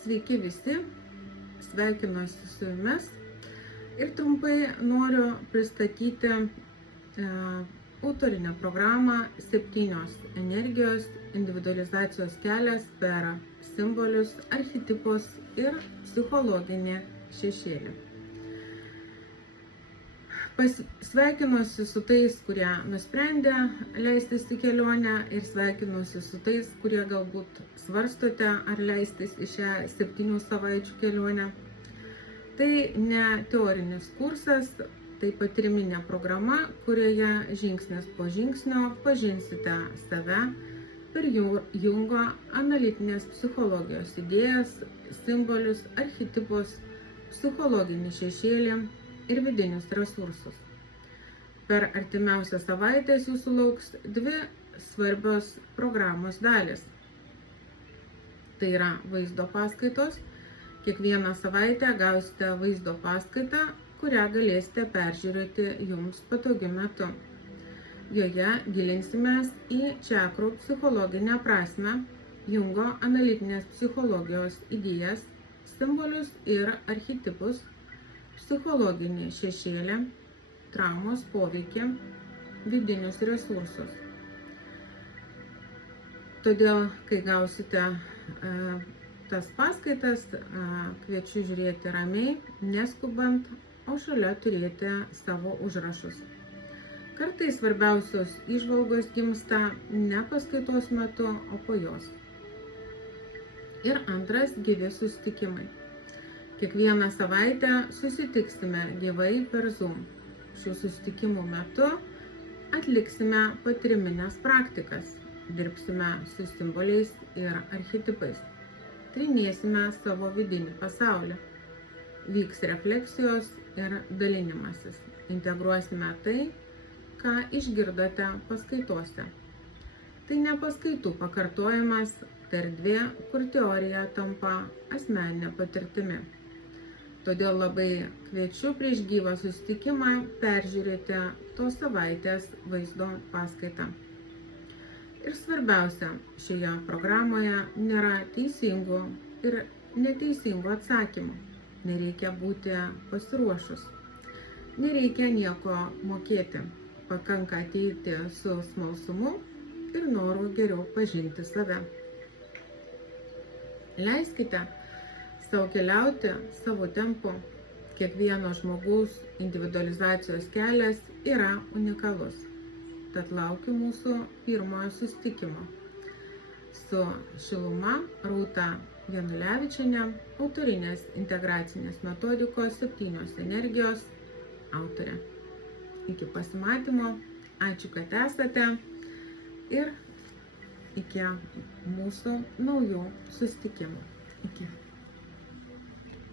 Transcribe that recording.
Sveiki visi, sveikinuosi su jumis ir trumpai noriu pristatyti autorinę programą 7 energijos individualizacijos kelias per simbolius, archetipus ir psichologinį šešėlį. Sveikinuosi su tais, kurie nusprendė leistis į kelionę ir sveikinuosi su tais, kurie galbūt svarstote ar leistis į šią 7 savaičių kelionę. Tai ne teorinis kursas, tai patyriminė programa, kurioje žingsnis po žingsnio pažinsite save per Jungo analitinės psichologijos idėjas, simbolius, archetipus, psichologinį šešėlį ir vidinius resursus. Per artimiausias savaitės jūsų lauks 2 svarbios programos dalis. Tai yra vaizdo paskaitos. Kiekvieną savaitę gausite vaizdo paskaitą, kurią galėsite peržiūrėti jums patogiu metu. Joje gilinsimės į čakrų psichologinę prasmę, Jungo analitinės psichologijos idėjas, simbolius ir archetipus, psichologinį šešėlį, traumos poveikį, vidinius resursus. Todėl, kai gausite tas paskaitas, kviečiu žiūrėti ramiai, neskubant, o šalia turėti savo užrašus. Kartais svarbiausios įžvalgos gimsta ne paskaitos metu, o po jos. Ir antras, gyvi susitikimai. Kiekvieną savaitę susitiksime gyvai per Zoom. Šių susitikimų metu atliksime patyriminės praktikas, dirbsime su simboliais ir archetipais, tyrinėsime savo vidinį pasaulį, vyks refleksijos ir dalinimasis, integruosime tai, ką išgirdote paskaitose. Tai ne paskaitų pakartojimas, tai erdvė, kur teorija tampa asmeninė patirtimi. Todėl labai kviečiu prieš gyvą susitikimą peržiūrėti tos savaitės vaizdo paskaitą. Ir svarbiausia, šioje programoje nėra teisingų ir neteisingų atsakymų. Nereikia būti pasiruošus. Nereikia nieko mokėti. Pakanka ateiti su smalsumu ir noru geriau pažinti save. Leiskite sau keliauti savo tempu. Kiekvieno žmogaus individualizacijos kelias yra unikalus. Tad laukiu mūsų pirmojo susitikimo. Su Šiluma Rūta Janulevičienė, autorinės integracinės metodikos 7 energijos autorė. Iki pasimatymo, ačiū, kad esate ir iki mūsų naujų susitikimų. Iki.